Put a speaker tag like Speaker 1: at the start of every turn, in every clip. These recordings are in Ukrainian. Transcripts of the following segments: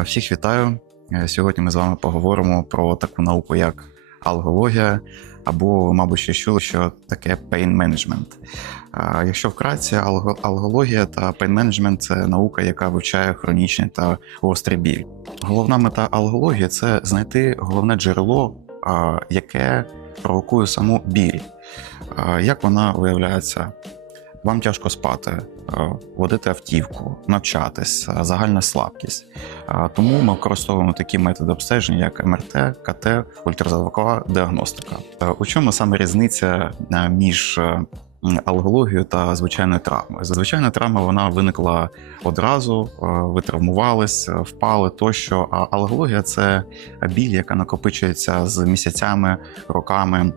Speaker 1: Всіх вітаю. Е, Сьогодні ми з вами поговоримо про таку науку, як алгологія, або, мабуть, ще чули, що таке pain management. Якщо вкратце, алго- алгологія та pain management – це наука, яка вивчає хронічний та гострий біль. Головна мета алгології це знайти головне джерело, яке провокує саму біль. Як вона виявляється? Вам тяжко спати, е, водити автівку, навчатись, е, загальна слабкість. Е, Тому ми використовуємо такі методи обстеження, як МРТ, КТ, ультразвукова діагностика. У чому саме різниця між алгологією та звичайною травмою? Звичайна травма вона виникла одразу, ви травмувались, впали тощо. А алгологія це біль, яка накопичується з місяцями, роками.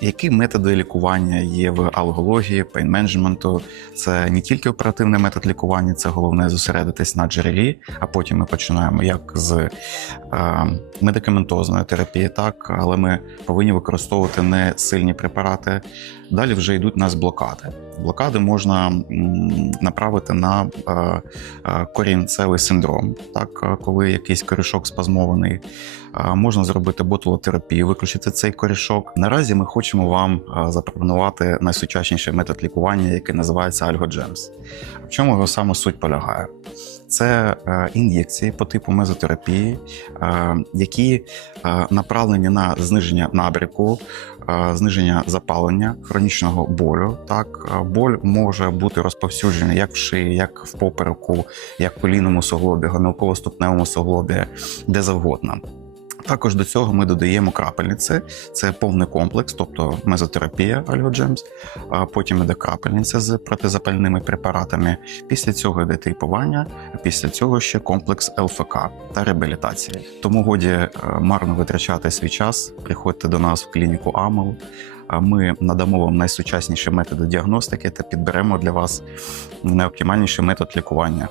Speaker 1: Які методи лікування є в алгології, пейн-менеджменту? Це не тільки оперативний метод лікування, це головне зосередитись на джерелі, а потім ми починаємо як з е, медикаментозної терапії, так, але ми повинні використовувати не сильні препарати. Далі вже йдуть у нас блокади. Блокади можна направити на е, е, корінцевий синдром, так, е, коли якийсь корішок спазмований. Е, Можна зробити ботулотерапію, виключити цей корішок. Наразі ми хочемо вам е, запропонувати найсучасніший метод лікування, який називається Альгоджемс. В чому його саме суть полягає? Це е, ін'єкції по типу мезотерапії, е, які направлені на зниження набряку, е, зниження запалення, хронічного болю. Так, боль може бути розповсюджений як в шиї, як в попереку, як в колінному суглобі, гомілково-ступневому суглобі, де завгодно. Також до цього ми додаємо крапельниці. Це повний комплекс, тобто мезотерапія Альгоджемс, а потім іде крапельниця з протизапальними препаратами. Після цього йде тейпування, а після цього ще комплекс ЛФК та реабілітація. Тому годі е, марно витрачати свій час. Приходьте до нас в клініку АМЛ. Ми надамо вам найсучасніші методи діагностики та підберемо для вас найоптимальніший метод лікування.